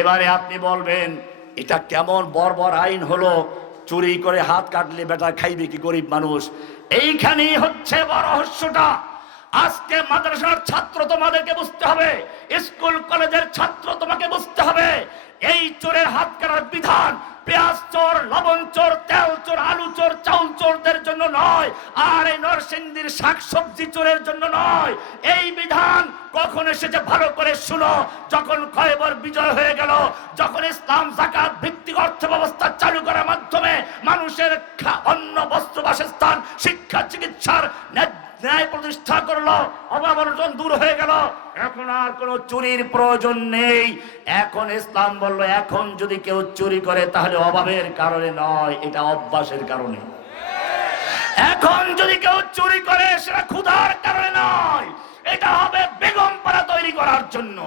এবারে আপনি বলবেন এটা কেমন বর্বর আইন হলো, চুরি করে হাত কাটলে বেটা খাইবে কি গরিব মানুষ? এইখানেই হচ্ছে বড় রহস্যটা। আজকে মাদ্রাসার ছাত্র তোমাদেরকে বুঝতে হবে, স্কুল কলেজের ছাত্র তোমাকে বুঝতে হবে, এই চোরের হাত কাটার বিধান পেঁয়াজ চোর, লবণ চোর, তেল চোর, আলু চোর, চাউল চোরদের জন্য নয়, আর এই নরসিংদীর শাকসবজি চোরের জন্য নয়। এই বিধান কখন এসেছে ভালো করে শুনো। যখন খয়বর বিজয় হয়ে গেল, যখন ইসলাম যাকাত ভিত্তিক অর্থ ব্যবস্থা চালু করার মাধ্যমে মানুষের অন্ন, বস্ত্র, বাসস্থান, শিক্ষা, চিকিৎসার ন্যায় প্রতিষ্ঠা করলো, অভাব অনটন দূর হয়ে গেল, এখন আর কোনো চুরির প্রয়োজন নেই। এখন ইসলাম বললো এখন যদি কেউ চুরি করে তাহলে অভাবের কারণে নয়, এটা অভ্যাসের কারণে। এখন যদি কেউ চুরি করে সেটা ক্ষুধার কারণে নয়, এটা হবে বেগম পাড়া তৈরি করার জন্য।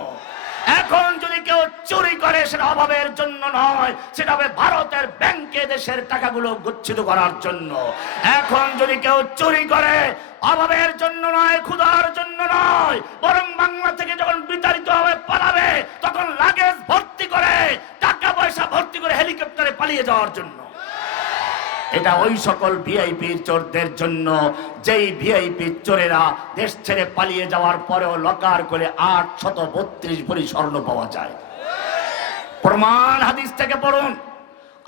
এখন যদি কেউ চুরি করে সেটা অভাবের জন্য নয়, সেটা হবে ভারতের ব্যাংকে দেশের টাকাগুলো গচ্ছিত করার জন্য। এখন যদি কেউ চুরি করে অভাবের জন্য নয়, ক্ষুধার জন্য নয়, বরং বাংলা থেকে যখন বিতাড়িত হবে পালাবে, তখন লাগেজ ভর্তি করে, টাকা পয়সা ভর্তি করে হেলিকপ্টারে পালিয়ে যাওয়ার জন্য। এটা ওই সকল ভিআইপি চোরদের জন্য, যেই ভিআইপি চোরেরা দেশ ছেড়ে পালিয়ে যাওয়ার পরেও লকার করে 832 ভরি স্বর্ণ পাওয়া যায়। প্রমাণ হাদিস থেকে পড়ুন।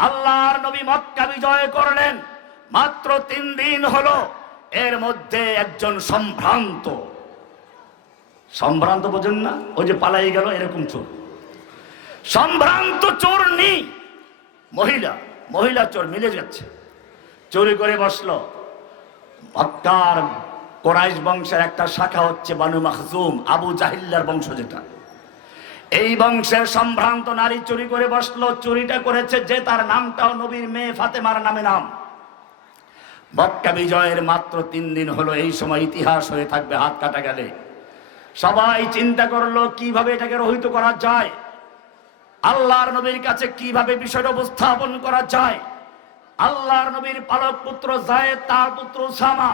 আল্লাহর নবী মক্কা বিজয় করলেন, মাত্র 3 দিন হলো, এর মধ্যে একজন সম্ভ্রান্ত বোঝেন না, ওই যে পালাই গেল এরকম চোর, সম্ভ্রান্ত চোর নেই, মহিলা চোর মিলে যাচ্ছে, চুরি করে বসলো। মক্কার কোরাইশ বংশের একটা শাখা হচ্ছে বানু মাখজুম, আবু জাহিল্লার বংশ যেটা, এই বংশের সম্ভ্রান্ত নারী চুরি করে বসলো। চুরিটা করেছে যে তার নামটাও নবীর মেয়ে ফাতেমার নামে নাম। মক্কা বিজয়ের মাত্র 3 দিন হলো, এই সময় ইতিহাস হয়ে থাকবে হাত কাটা গেলে। সবাই চিন্তা করলো কিভাবে এটাকে রহিত করা যায়, আল্লাহর নবীর কাছে কিভাবে বিষয়টা উপস্থাপন করা যায়। আল্লাহর নবীর পালক পুত্র যায়েদ, তার পুত্র উসামা,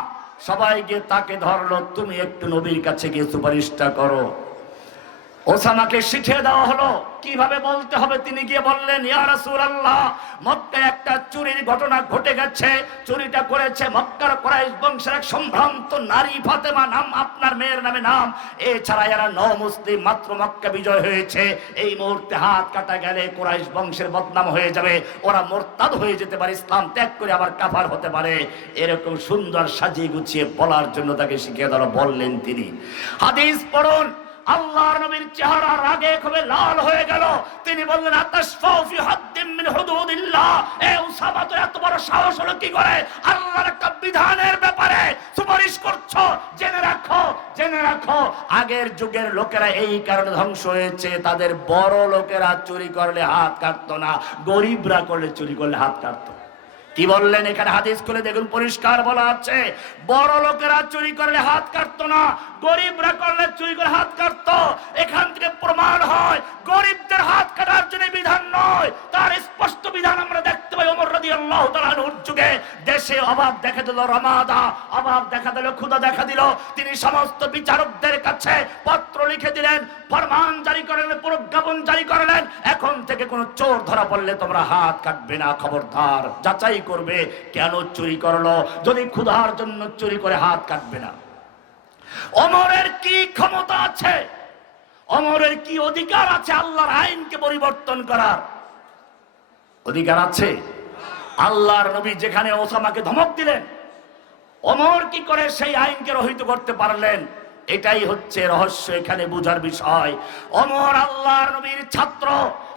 সবাইকে তাকে ধরলো, তুমি একটু নবীর কাছে গিয়ে সুপারিশটা করো। ওসামাকে শিখিয়ে দেওয়া হলো কিভাবে বলতে হবে। তিনি গিয়ে বললেন, ইয়া রাসূলুল্লাহ, মক্কায় একটা চুরির ঘটনা ঘটে গেছে, চুরিটা করেছে মক্কার কুরাইশ বংশের এক সম্ভ্রান্ত নারী ফাতেমা, নাম আপনার মেয়ের নামে নাম। এছাড়া এরা মুসলিম, মাত্র মক্কা বিজয় হয়েছে, এই মুহূর্তে হাত কাটা গেলে কুরাইশ বংশের বদনাম হয়ে যাবে, ওরা মুরতাদ হয়ে যেতে পারে, ইসলাম ত্যাগ করে আবার কাফার হতে পারে। এরকম সুন্দর সাজিয়ে গুছিয়ে বলার জন্য তাকে শিখিয়ে দেওয়া বললেন তিনি। হাদিস পড়ুন, আল্লাহর নবীর চেহারা রাগে খুবই লাল হয়ে গেল। তিনি বললেন, আতাশফাউ ফি হাদ্দিন মিন হুদুদিল্লাহ, এ উসামা তো এত বড় সাহস হলো কি করে আল্লাহর একটা বিধানের ব্যাপারে সুপারিশ করছো? জেনে রাখো আগের যুগের লোকেরা এই কারণে ধ্বংস হয়েছে, তাদের বড় লোকেরা চুরি করলে হাত কাটতো না, গরিবরা করলে চুরি করলে হাত কাটতো। কি বললেন এখানে? হাদিস খুলে দেখুন, পরিষ্কার বলা আছে, বড় লোকেরা চুরি করলে হাত কাটতো না, গরিবরা করলে চুরি করে হাত কাটতো। এখান থেকে প্রমাণ হয় গরিবদের হাত কাটার জন্য বিধান নয়, তার স্পষ্ট বিধান আমরা দেখতে পাই ওমর রাদিয়াল্লাহু তাআলা আনহুর যুগে। দেশে অভাব দেখা দিল, রমাদা অভাব দেখা দিল, ক্ষুধা দেখা দিল, তিনি সমস্ত বিচারকদের কাছে পত্র লিখে দিলেন, ফরমান জারি করলেন, প্রজ্ঞাপন জারি করলেন, এখন থেকে কোন চোর ধরা পড়লে তোমরা হাত কাটবে না, খবরদার যাচাই করবে কেন চুরি করলো, যদি ক্ষুধার জন্য চুরি করে হাত কাটবে না। ওমরের কি ক্ষমতা আছে, ওমরের কি অধিকার আছে আল্লাহর আইনকে পরিবর্তন করার? অধিকার আছে? আল্লাহর নবী যেখানে ওসামাকে ধমক দিলেন, ওমর কি করে সেই আইনকে রহিত করতে পারলেন? এটাই হচ্ছে রহস্য, এখানে বুঝার বিষয়। ওমর আল্লাহর নবীর ছাত্র,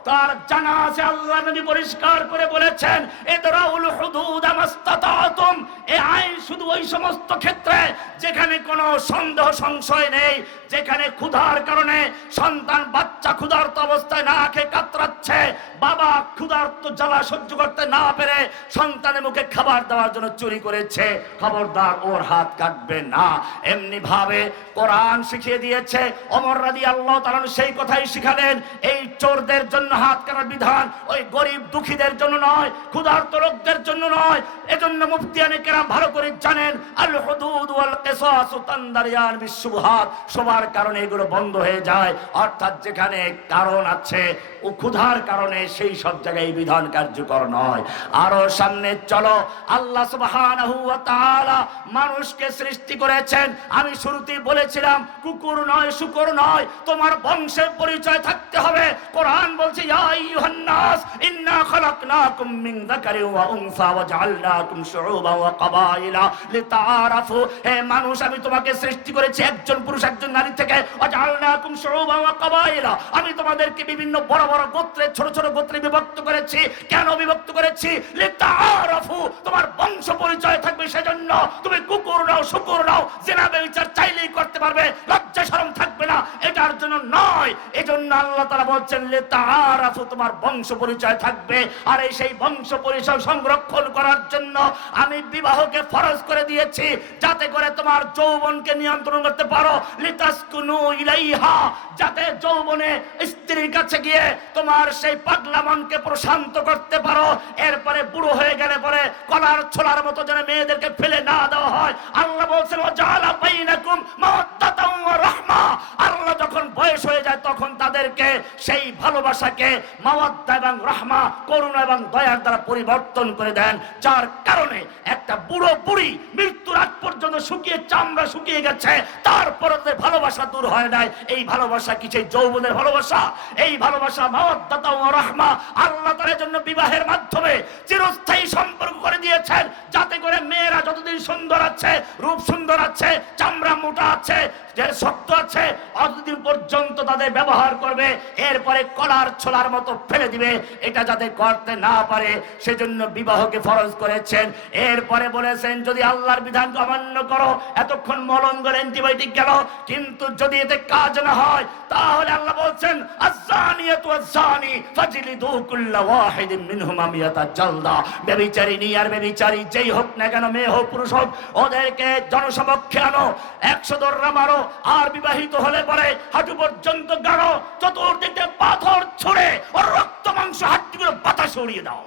তার জানা আছে, আল্লাহ নবী পরিষ্কার করে বলেছেন, ইদরাউল হুদুদ মাস্তাতাতুম, এই আইন শুধু ওই সমস্ত ক্ষেত্রে যেখানে কোনো সন্দেহ সংশয় নেই, যেখানে ক্ষুধার কারণে সন্তান বাচ্চা ক্ষুধার্ত অবস্থায় না খেয়ে কাতরাচ্ছে, বাবা ক্ষুধার্ত জ্বালা সহ্য করতে না পেরে সন্তানের মুখে খাবার দেওয়ার জন্য চুরি করেছে, খবরদার ওর হাত কাটবে না। এমনি ভাবে কোরআন শিখিয়ে দিয়েছে। ওমর রাদিয়াল্লাহু তাআলা সেই কথাই শিখালেন, এই চোরদের জন্য হাত কাটার বিধান ওই গরিব দুঃখীদের জন্য নয়, ক্ষুধার্ত লোকদের জন্য নয়। এজন্য মুফতিয়ানে কেরাম ভালো করে জানেন, আল হুদুদ ওয়াল কিসাস তানদারিয়ান বিশুবহাত, সবার কারণে এগুলো বন্ধ হয়ে যায়। অর্থাৎ যেখানে কারণ আছে ও ক্ষুধার কারণে সেই সব জায়গায় বিধান কার্যকর নয়। আরো সামনে চলো, আল্লাহ সুবহানাহু ওয়া তাআলা মানুষকে সৃষ্টি করেছেন। আমি শুরুতেই বলেছিলাম কুকুর নয়, শুকর নয়, তোমার বংশের পরিচয় থাকতে হবে। কোরআন বলছে, ইয়া আইয়ুহান নাস ইন্না খালাকনাকুম মিন যাকারিন ওয়া উনসা ওয়া জাআলনাকুম শুউবান ওয়া কাবাইলা লিতাআরাফু। হে মানুষ, আমি তোমাকে সৃষ্টি করেছি একজন পুরুষ একজন নারী থেকে। ওয়া জাআলনাকুম শুউবান ওয়া কাবাইলা, আমি তোমাদেরকে বিভিন্ন বড় বড় গোত্রে ছোট ছোট গোত্রে বিভক্ত করেছি। কেন বিভক্ত করেছি? লিতাআরাফু, তোমার বংশ পরিচয় থাকবে সেজন্য। তুমি কুকুর নাও, শুকর নাও, জিনা ব্যভিচার চাইলেই করতে পারবে, লজ্জা শরম থাকবে না, এটার জন্য নয়। এজন্য আল্লাহ তাআলা বলছেন লিতাআরাফু, তোমার বংশ পরিচয় থাকবে। আর এই সেই বংশ পরিচয় সংরক্ষণ করার জন্য আমি বিবাহকে ফরজ করে দিয়েছি, যাতে করে তোমার যৌবনকে নিয়ন্ত্রণ করতে পারো। লিতাসকুনু ইলাইহা, যাতে যৌবনে স্ত্রীর কাছে গিয়ে তোমার সেই পাগলা মনকে প্রশান্ত করতে পারো। এরপরে বুড়ো হয়ে গেলে পরে কলার ছোলার মতো যেন মেয়েদেরকে ফেলে না দেওয়া হয়। আল্লাহ বলছেন ওয়াজালা বাইনাকুম মাওয়াদ্দাতাও ওয়া রাহমা, আল্লাহ যখন বয়স হয়ে যায় তখন তাদেরকে সেই ভালোবাসাকে মাওয়াদ্দা এবং রাহমা, করুণা এবং দয়ার দ্বারা পরিবর্তন করে দেন। যার কারণে একটা বুড়ো বুড়ি মৃত্যুর আগ পর্যন্ত শুকিয়ে চামড়া শুকিয়ে গেছে, তারপর ভালোবাসা দূর হয় নাই। এই ভালোবাসা কি সেই যৌবনের ভালোবাসা? এই ভালোবাসা মাওয়াদ্দাতা ওয়া রাহমা। আল্লাহ তার জন্য বিবাহের মাধ্যমে চিরস্থায়ী সম্পর্ক করে দিয়েছেন, যাতে করে মেয়েরা যতদিন সুন্দর আছে, রূপ সুন্দর আছে, চামড়া মোটা আছে, যে শক্ত আছে, অতদিন পর্যন্ত তাদের ব্যবহার করবে। এরপরে কলার ছোলার মতো ফেলে দিবে। এটা যাতে করতে না পারে সেজন্য বিবাহকে ফরজ করেছেন। এরপরে বলেছেন, যদি আল্লাহর বিধানকে অমান্য করো, এতক্ষণ মলম গেল, অ্যান্টিবায়োটিক গেল, কিন্তু যদি এতে কাজ না হয় তাহলে আল্লাহ বলছেন আয-যানিয়াতু ওয়াজ-যানি ফাজলিদু কুল্লা ওয়াহিদিন মিনহুমা মিয়াতা জালদা। ব্যভিচারিণী আর ব্যভিচারী যেই হোক না কেন, মেয়ে হোক পুরুষ হোক, ওদেরকে জনসমক্ষে আনো, 100 দররা মারো। আর বিবাহিত হলে পরে হাঁটু পর্যন্ত গাড়ো, চতুর্দিকে পাথর ছুঁড়ে ওর রক্ত মাংস হাড্ডিগুলো বাতাসে উড়িয়ে দাও।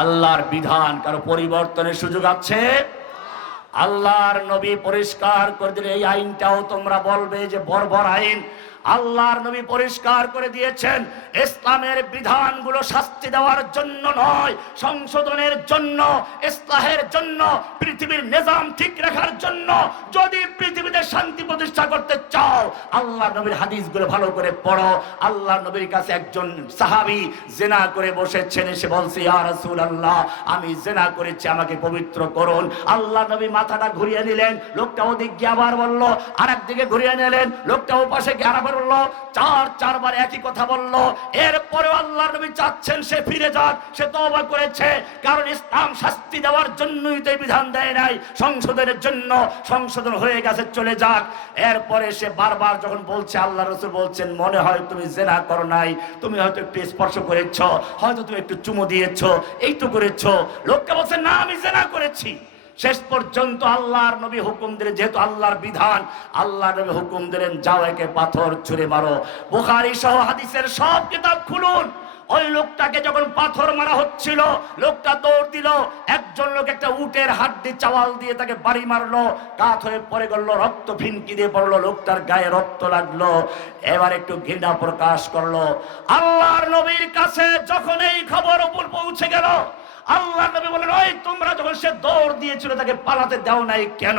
আল্লাহর বিধান কারো পরিবর্তনের সুযোগ আছে? আল্লাহর নবী পরিষ্কার করে দিলে এই আইনটাও তোমরা বলবে যে বর্বর আইন। আল্লাহর নবী পরিষ্কার করে দিয়েছেন, ইসলামের বিধানগুলো শাস্তি দেওয়ার জন্য নয়, সংশোধনের জন্য, ইসলাহের জন্য, পৃথিবীর নিজাম ঠিক রাখার জন্য। যদি পৃথিবীতে শান্তি প্রতিষ্ঠা করতে চাও, আল্লাহর নবীর হাদিসগুলো ভালো করে পড়ো। আল্লাহর নবীর কাছে একজন সাহাবী জিনা করে বসেছেন, এসে বলছে, ইয়া রাসূলুল্লাহ, আমি জিনা করেছি, আমাকে পবিত্র করুন। আল্লাহর নবী মাথাটা ঘুরিয়ে নিলেন, লোকটা ওদিক গিয়ে আবার বলল, আরেক দিকে ঘুরিয়ে নিলেন, লোকটা ও পাশে গিয়ে আবার বলল, চারবার একই কথা বলল। এরপরে আল্লাহর নবী চাচ্ছেন সে ফিরে যাক, সে তওবা করেছে, কারণ ইসলাম শাস্তি দেওয়ার জন্যই তো বিধান দেয় নাই, সংশোধনের জন্য। সংশোধন হয়ে গেছে, চলে যাক। এরপরে সে বারবার যখন বলছে, আল্লাহ রাসূল বলছেন, মনে হয় তুমি জিনা করো নাই, তুমি হয়তো একটু স্পর্শ করেছো, হয়তো তুমি একটু চুমু দিয়েছো, এই তো করেছো। লোকটা বলছে, না, আমি জিনা করেছি। শেষ পর্যন্ত আল্লাহর নবী হুকুম দিলেন, যেহেতু আল্লাহর বিধান, আল্লাহর নবী হুকুম দিলেন, যাও একে পাথর ছুঁড়ে মারো। বুখারী সহ হাদিসের সব কিতাব খুলুন। ওই লোকটাকে যখন পাথর মারা হচ্ছিল, লোকটা দৌড় দিল, একজন লোক একটা উটের হাড্ডি চাওয়াল দিয়ে তাকে বাড়ি মারলো, কাত হয়ে পড়ে গেল, রক্ত ফিনকি দিয়ে পড়লো, লোকটার গায়ে রক্ত লাগলো। এবার একটু ঘৃণা প্রকাশ করলো। আল্লাহর নবীর কাছে যখন এই খবর উপর পৌঁছে গেল, আল্লাহ নবী বলেন, ওই তোমরা যখন সে দৌড় দিয়েছিল তাকে পালাতে দাও নাই কেন?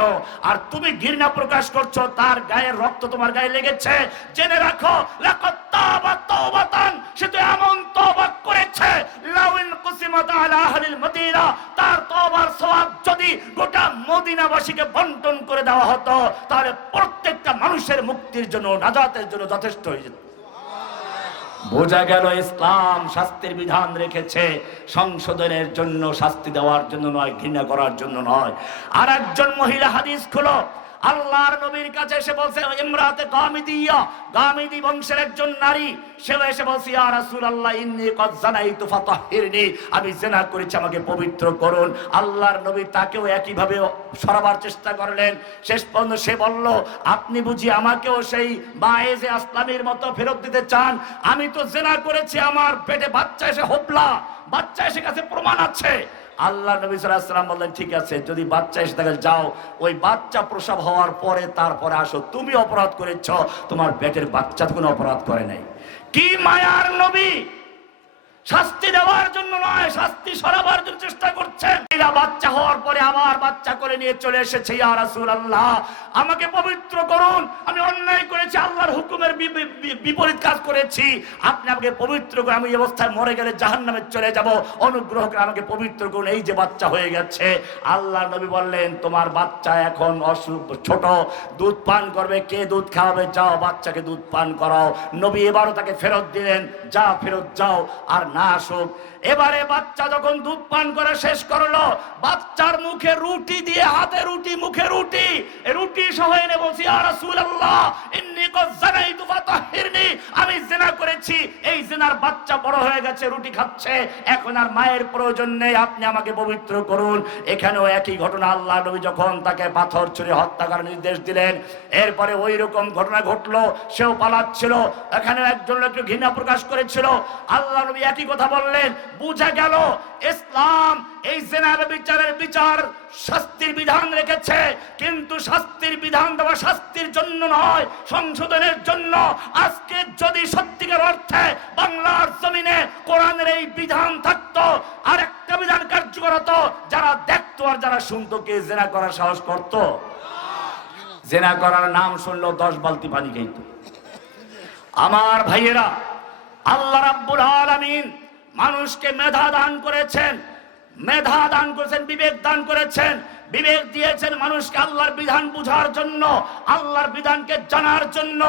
আর তুমি ঘৃণা প্রকাশ করছো, তার গায়ের রক্ত তোমার গায়ে লেগেছে। জেনে রাখো, লাকাদ তাবা তাওবাতান, সে তো এমন তওবা করেছে, লাউন কুসিমাত আলা আহলিল মদিনা, তার তওবার সওয়াব যদি গোটা মদিনাবাসীকে বন্টন করে দেওয়া হতো, তাহলে প্রত্যেকটা মানুষের মুক্তির জন্য, নাজাতের জন্য যথেষ্ট হয়ে যেত। বোঝা গেল, ইসলাম শাস্তির বিধান রেখেছে সংশোধনের জন্য, শাস্তি দেওয়ার জন্য নয়, ঘৃণা করার জন্য নয়। আর একজন মহিলা হাদিস খুলো, আল্লাহর নবীর কাছে এসে বলছে ইমরাতে গামিদিয়া, গামিদি বংশের একজন নারী, সেও এসে বলছে ইয়া রাসূলুল্লাহ ইন্নী ক্বাদ যানাইতু ফাতাহহিরনি, আমি জিনা করেছি আমাকে পবিত্র করুন। আল্লাহর নবী তাকেও একই ভাবে সরাবার চেষ্টা করলেন। শেষ পর্যন্ত সে বলল আপনি বুঝি আমাকেও সেই মায়েজে আসলামের মতো ফেরত দিতে চান? আমি তো জিনা করেছি, আমার পেটে বাচ্চা এসে হোপলা, বাচ্চা এসে কাছে প্রমাণ আছে। আল্লাহ নবী সাল্লাল্লাহু আলাইহি ওয়াসাল্লাম বললেন ঠিক আছে, যদি বাচ্চা এসে থাকে যাও, ওই বাচ্চা প্রসব হওয়ার পরে তারপরে আসো, তুমি অপরাধ করেছ, তোমার পেটের বাচ্চা তো কোনো অপরাধ করে নাই। কি মায়ার নবী! শাস্তি দেওয়ার জন্য নয়, শাস্তি সরাবার জন্য চেষ্টা করছেন। এরা বাচ্চা হওয়ার পরে আবার বাচ্চা করে নিয়ে চলে এসেছে, ইয়া রাসূলুল্লাহ আমাকে পবিত্র করুন, আমি অন্যায় করেছি, আল্লাহর হুকুমের বিপরীত কাজ করেছি, আপনি আমাকে পবিত্র করুন, আমি এই অবস্থায় মরে গেলে জাহান্নামে চলে যাব, অনুগ্রহ করে আমাকে পবিত্র করুন, এই যে বাচ্চা হয়ে গেছে। আল্লাহ নবী বললেন তোমার বাচ্চা এখন ছোট, দুধ পান করবে, কে দুধ খাওয়াবে? যাও বাচ্চাকে দুধ পান করাও। নবী এবারও তাকে ফেরত দিলেন, যা ফেরত যাও, আর না আসুক। এবারে বাচ্চা যখন দুধ পান করে শেষ করলো, বাচ্চার মুখে রুটি দিয়ে, হাতে রুটি মুখে রুটি, রুটি সহ এনে বলছি ইয়া রাসূলুল্লাহ ইন্নী ক্বাদ যানাইতু ফাতাহহিরনি, আমি জিনা করেছি, এই জিনার বাচ্চা বড় হয়ে গেছে, রুটি খাচ্ছে, এখন আর মায়ের প্রয়োজন নেই, আপনি আমাকে পবিত্র করুন। এখানেও একই ঘটনা, আল্লাহ নবী যখন তাকে পাথর ছুঁড়ে হত্যা করার নির্দেশ দিলেন, এরপরে ওই রকম ঘটনা ঘটলো, সেও পালাচ্ছিল, এখানে একজন লোক ঘৃণা প্রকাশ করেছিল। আল্লাহ নবী একই কথা বললেন, বুঝা গেল ইসলাম এই জিনার বিচার শাস্তির বিধান রেখেছে, কিন্তু শাস্তির বিধান দেওয়া শাস্তির জন্য নয়, সংশোধনের জন্য। আজকে যদি সত্যিকার অর্থে বাংলার জমিনে কোরআনের এই বিধান থাকতো, আর একটা বিধান কার্যকর হতো, যারা দেখতো আর যারা শুনতো, কে জিনা করার সাহস করত? জিনা করার নাম শুনলো 10 বালতি পানি খেত। আমার ভাইয়েরা, আল্লাহ রাব্বুল আলামিন মানুষকে মেধা দান করেছেন, মেধা দান করেছেন, বিবেক দান করেছেন, বিবেক দিয়েছেন মানুষকে আল্লাহর বিধান বুঝার জন্য, আল্লাহর বিধানকে জানার জন্য।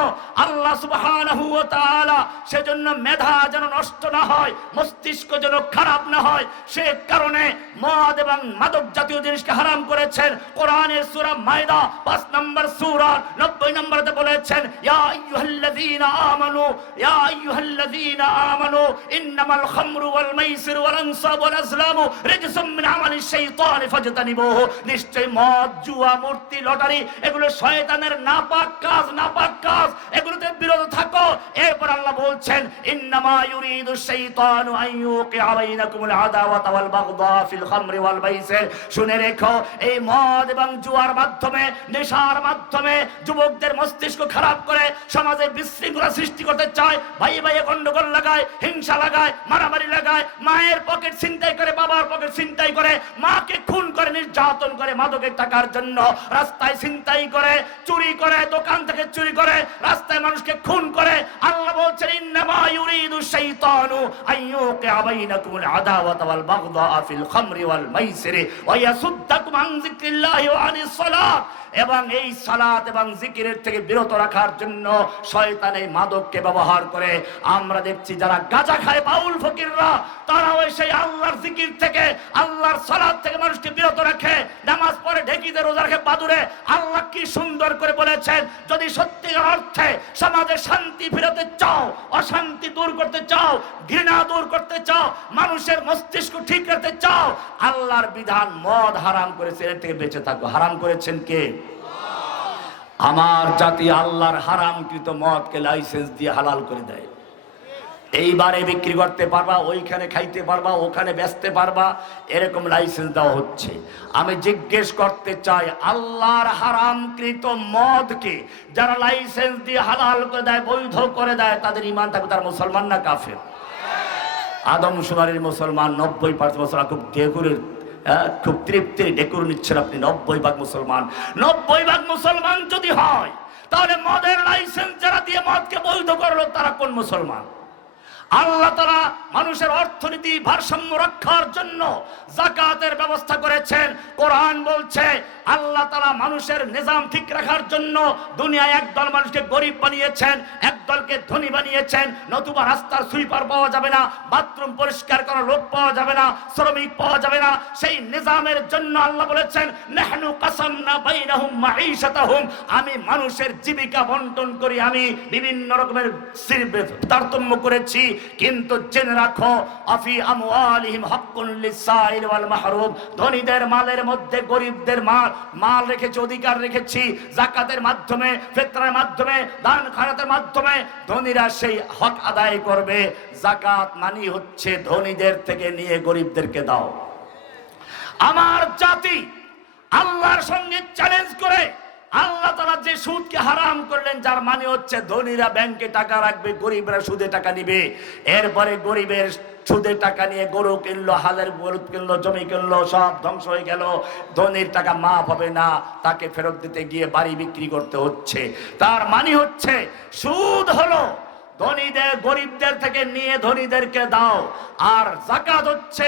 আল্লাহ সুবহানাহু ওয়া তাআলা সেজন্য মেধা যেন নষ্ট না হয়, মস্তিষ্ক যেন খারাপ না হয়, সে কারণে মদ এবং মাদক জাতীয় জিনিসকে হারাম করেছেন। কোরআনের সূরা মায়দা 5 নম্বর সূরা 90 নম্বরে বলেছেন ইয়া আইয়ুহাল্লাযীনা আমানু, ইয়া আইয়ুহাল্লাযীনা আমানু ইন্নামাল খামরু ওয়াল মাইসিরু ওয়াল আনসাবু ওয়াল আজলামু রিজসুম মিন আমালিশ শাইতানি ফাজতানিবুহু, নিশ্চয় মদ, জুয়া, মূর্তি, লটারি এগুলো শয়তানের নাপাক কাজ, নাপাক কাজ, এগুলোতে বিরত থাকো। এরপর আল্লাহ বলছেন ইন্নামা ইউরিদু শাইতানু আন ইউকিআ বাইনাকুমুল আদাওয়াতা ওয়াল বাগদা ফিল খামরি ওয়াল মাইসির। শুনে রেখো, এই মদ এবং জুয়ার মাধ্যমে, নেশার মাধ্যমে যুবকদের মস্তিষ্ক খারাপ করে সমাজে বিশৃঙ্খলা সৃষ্টি করতে চায়, ভাই ভাইয়ে গন্ডগোল লাগায়, হিংসা লাগায়, মারামারি লাগায়, মায়ের পকেট ছিনতাই করে, বাবার পকেট ছিনতাই করে, মাকে খুন করে, নির্যাতন করে, মাদকের টাকার জন্য রাস্তায় ছিনতাই করে, চুরি করে, দোকান থেকে চুরি করে, রাস্তায় মানুষকে খুন করে। আল্লাহ বলছেন ইন্নামা ইউরিদু শাইতানু আন ইউকিআ বাইনাকুমুল আদাওয়াতা ওয়াল বাগদা ফিল খামরি ওয়াল মাইসিরি ওয়া ইয়াসুদ্দাকুম আন যিকরিল্লাহি ওয়া আনিস সালাত, এবং এই সালাত এবং জিকিরের থেকে বিরত রাখার জন্য শয়তান এই মাদককে ব্যবহার করে। আমরা দেখছি যারা গাঁজা খায়, বাউল ফকিররা, তারাও সেই আল্লাহর জিকির থেকে, আল্লাহর সালাত থেকে মানুষকে বিরত রাখে, নামাজ পড়ে, ঢেকিতে রোজা রাখে, বাদুরে। আল্লাহ কি সুন্দর করে বলেছেন, যদি সত্যিকার অর্থে সমাজে শান্তি ফেরাতে চাও, অশান্তি দূর করতে চাও, ঘৃণা দূর করতে চাও, মানুষের মস্তিষ্ক ঠিক করতে চাও, আল্লাহর বিধান মদ হারাম করেছে, এর থেকে বেঁচে থাকো। হারাম করেছেন কে? আমার জাতি আল্লাহর হারামকৃত মদকে লাইসেন্স দিয়ে হালাল করে দেয়। এইবারে বিক্রি করতে পারবা, ওইখানে খাইতে পারবা, ওখানে বেচতে পারবা, এরকম লাইসেন্স দেওয়া হচ্ছে। আমি জিজ্ঞেস করতে চাই, আল্লাহর হারামকৃত মদকে যারা লাইসেন্স দিয়ে হালাল করে দেয়, বৈধ করে দেয়, তাদের ঈমান থাকবে, তার মুসলমান না কাফের? আদমশুমারির মুসলমান 90% মুসলমান, খুব ডেকুরের, খুব তৃপ্তির ডেকুর নিচ্ছেন আপনি। 90% মুসলমান, 90% মুসলমান যদি হয়, তাহলে মদের লাইসেন্স যারা দিয়ে মদকে বৈধ করলো, তারা কোন মুসলমান? আল্লাহ তাআলা মানুষের অর্থনীতি ভারসাম্য রক্ষার জন্য যাকাতের ব্যবস্থা করেছেন। কোরআন বলছে আল্লাহ তাআলা মানুষের নিজাম ঠিক রাখার জন্য দুনিয়ায় একদল মানুষকে গরিব বানিয়েছেন, একদলকে ধনী বানিয়েছেন। নতুবা রাস্তার সুইপার পাওয়া যাবে না, বাথরুম পরিষ্কার করার লোক পাওয়া যাবে না, শ্রমিক পাওয়া যাবে না। সেই নিজামের জন্য আল্লাহ বলেছেন নাহনু কাসামনা বাইনাহুম মাঈশাতাহুম, আমি মানুষের জীবিকা বন্টন করি, আমি বিভিন্ন রকমের তারতম্য করেছি। কিন্তু জেনে রাখো আফি আমওয়ালিহিম হাক্কুন লিসাইল ওয়াল মাহরুম, ধনীদের মালের মধ্যে গরিবদের মাল রেখেছি, অধিকার রেখেছি। যাকাতের মাধ্যমে, ফিতরার মাধ্যমে, দান খয়রাতের মাধ্যমে ধনীরা সেই হক আদায় করবে। যাকাত মানে হচ্ছে ধনীদের থেকে নিয়ে গরিবদেরকে দাও। আমার জাতি আল্লাহর সঙ্গে চ্যালেঞ্জ করে আল্লাহ তাআলা যে সুদকে হারাম করলেন, যার মানে হচ্ছে ধনীরা ব্যাংকে টাকা রাখবে, গরিবরা সুদে টাকা নিবে। এরপরে গরিবের সুদে টাকা নিয়ে গরু কিনলো, হালের গরু কিনলো, জমি কিনলো, সব ধ্বংস হয়ে গেল। ধনীর টাকা মাফ হবে না, তাকে ফেরত দিতে গিয়ে বাড়ি বিক্রি করতে হচ্ছে। তার মানে হচ্ছে সুদ হলো ধনীদের গরিবদের থেকে নিয়ে ধনীদেরকে দাও, আর যাকাত হচ্ছে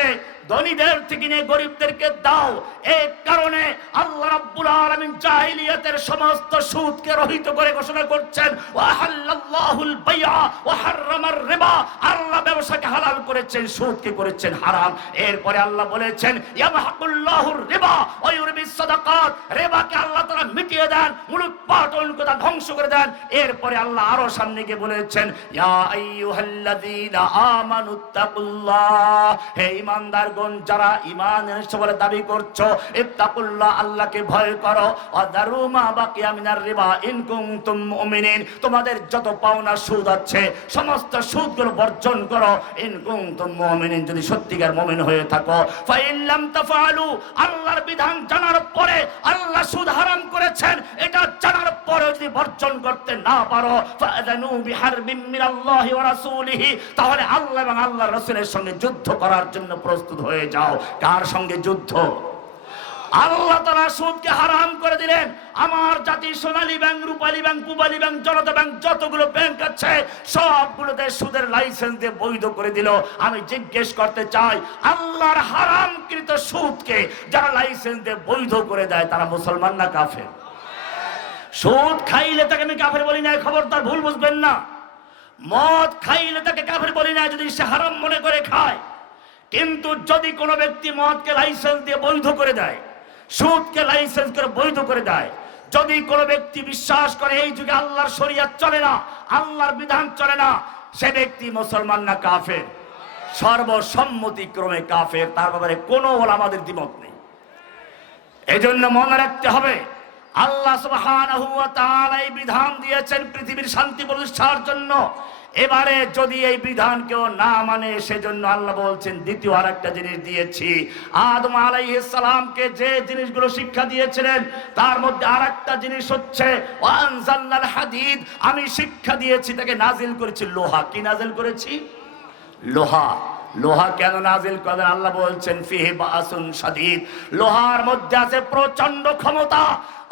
ধনীদের থেকে নিয়ে গরিবদেরকে দাও। এই কারণে আল্লাহ রাব্বুল আলামিন জাহিলিয়াতের সমস্ত সুদকে রহিত করে ঘোষণা করছেন ওয়াহাল্লাল্লাহুল বাইআ ওয়া হাররামার রিবা, আল্লাহ ব্যবসাকে হালাল করেছেন, সুদকে করেছেন হারাম। এরপরে আল্লাহ বলেছেন ইয়ামহাকুল্লাহুর রিবা ওয়া ইউরবিস সাদাকাত, রিবাকে আল্লাহ তাআলা মিটিয়ে দেন, মুলুক পাটনকে ধ্বংস করে দেন। এরপরে আল্লাহ আরো সামনে গিয়ে বলেছেন ইয়া আইয়ুহাল্লাযীনা আমানুত্তাকুল্লাহ, হে ঈমানদার যারা ঈমান এনেছো বলে দাবি করছো, ইত্তাকুল্লাহ, আল্লাহকে ভয় করো, ওয়াদারু মা বাকিয়া মিনার রিবা ইন কুনতুম মুমিনিন, তোমাদের যত পাওনা সুদ আছে সমস্ত সুদগুলো বর্জন করো, ইন কুনতুম মুমিনিন, যদি সত্যিকার মুমিন হয়ে থাকো। ফাইন লাম তাফআলু, আল্লাহর বিধান জানার পরে আল্লাহ সুদ হারাম করেছেন, এটা জানার পরে যদি বর্জন করতে না পারো, ফাআযানু বিহারবিন মিনাল্লাহি ওয়া রাসূলিহি, তাহলে আল্লাহ এবং আল্লাহর রাসূলের সঙ্গে যুদ্ধ করার জন্য প্রস্তুত হয়ে যাও। কার সঙ্গে যুদ্ধ? আল্লাহ তাআলা সুদকে হারাম করে দিলেন। আমার জাতি সোনালী ব্যাংক, রূপালী ব্যাংক, পূবালী ব্যাংক, জনতা ব্যাংক, যতগুলো ব্যাংক আছে সবগুলোতে সুদের লাইসেন্স দিয়ে বৈধ করে দিল। আমি জিজ্ঞেস করতে চাই, আল্লাহর হারামকৃত সুদকে যারা লাইসেন্স দিয়ে বৈধ করে দেয় তারা মুসলমান না কাফের? সুদ খাইলে তাকে আমি কাফের বলি না, খবরদার ভুল বুঝবেন না। মদ খাইলে তাকে কাফের বলি না যদি সে হারাম মনে করে খায়। কিন্তু যদি কোনো ব্যক্তি মদকে লাইসেন্স দিয়ে বৈধ করে দেয়, সুদকে লাইসেন্স করে বৈধ করে দেয়, যদি কোনো ব্যক্তি বিশ্বাস করে এই যুগে আল্লাহর শরিয়ত চলে না, আল্লাহর বিধান চলে না, সে ব্যক্তি মুসলমান না কাফের? সর্বসম্মতিক্রমে কাফের, তার ব্যাপারে কোনো ওলামাদের দ্বিমত নেই। এজন্য মনে রাখতে হবে আল্লাহ সুবহানাহু ওয়া তাআলা এই বিধান দিয়েছেন পৃথিবীর শান্তি প্রতিষ্ঠার জন্য। এবারে যদি এই বিধান কেউ না মানে, সেজন্য আল্লাহ বলছেন দ্বিতীয় আরেকটা জিনিস দিয়েছি। আদম আলাইহিস সালামকে যে জিনিসগুলো শিক্ষা দিয়েছিলেন তার মধ্যে আরেকটা জিনিস হচ্ছে ওয়ানজালনাল হাদিদ, আমি শিক্ষা দিয়েছি, তাকে নাজিল করেছি লোহা। কি নাজিল করেছি? লোহা। লোহা কেন নাজিল করেন? আল্লাহ বলছেন ফিহি বাসুন শাদীদ, লোহার মধ্যে আছে প্রচন্ড ক্ষমতা।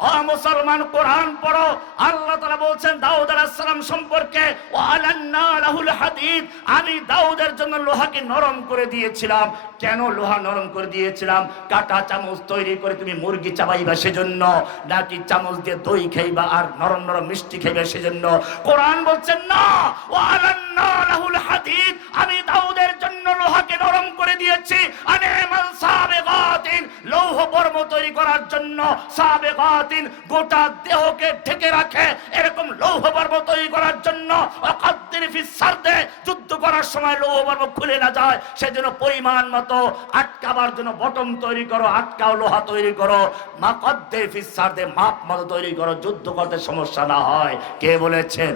ও মুসলমান, কোরআন পড়ো। আল্লাহ তাআলা বলছেন দাউদ আলাইহিস সালাম সম্পর্কে ওয়ালান্না লাহুল হাদীদ, আমি দাউদের জন্য লোহাকে নরম করে দিয়েছিলাম। কেন লোহা নরম করে দিয়েছিলাম? কাটা চামচ তৈরি করে তুমি মুরগি চাবাইবা সেজন্য, নাকি চামচ দিয়ে দই খাইবা আর নরম নরম মিষ্টি খাইবা সেজন্য? কোরআন বলছেন না, ওয়ালান্না লাহুল হাদীদ, আমি দাউদের জন্য লোহাকে নরম করে দিয়েছি। আনেমাল সাবিগাতিন, লৌহ বর্ম তৈরি করার জন্য, সাবিগাতিন গোটা দেহকে ঢেকে রাখে এরকম লৌহ বর্ম তৈরি করার জন্য। ওয়াকাদ্দির ফিস সারদে, যুদ্ধ করার সময় লৌহ বর্ম খুলে না যায় সেজন্য পরিমাণ মতো আটকাবার জন্য বটম তৈরি করো, আটকাও লোহা তৈরি করো। মাকাদ্দির ফিস সারদে, মাপ মতো তৈরি করো, যুদ্ধ করতে সমস্যা না হয়। কে বলেছেন?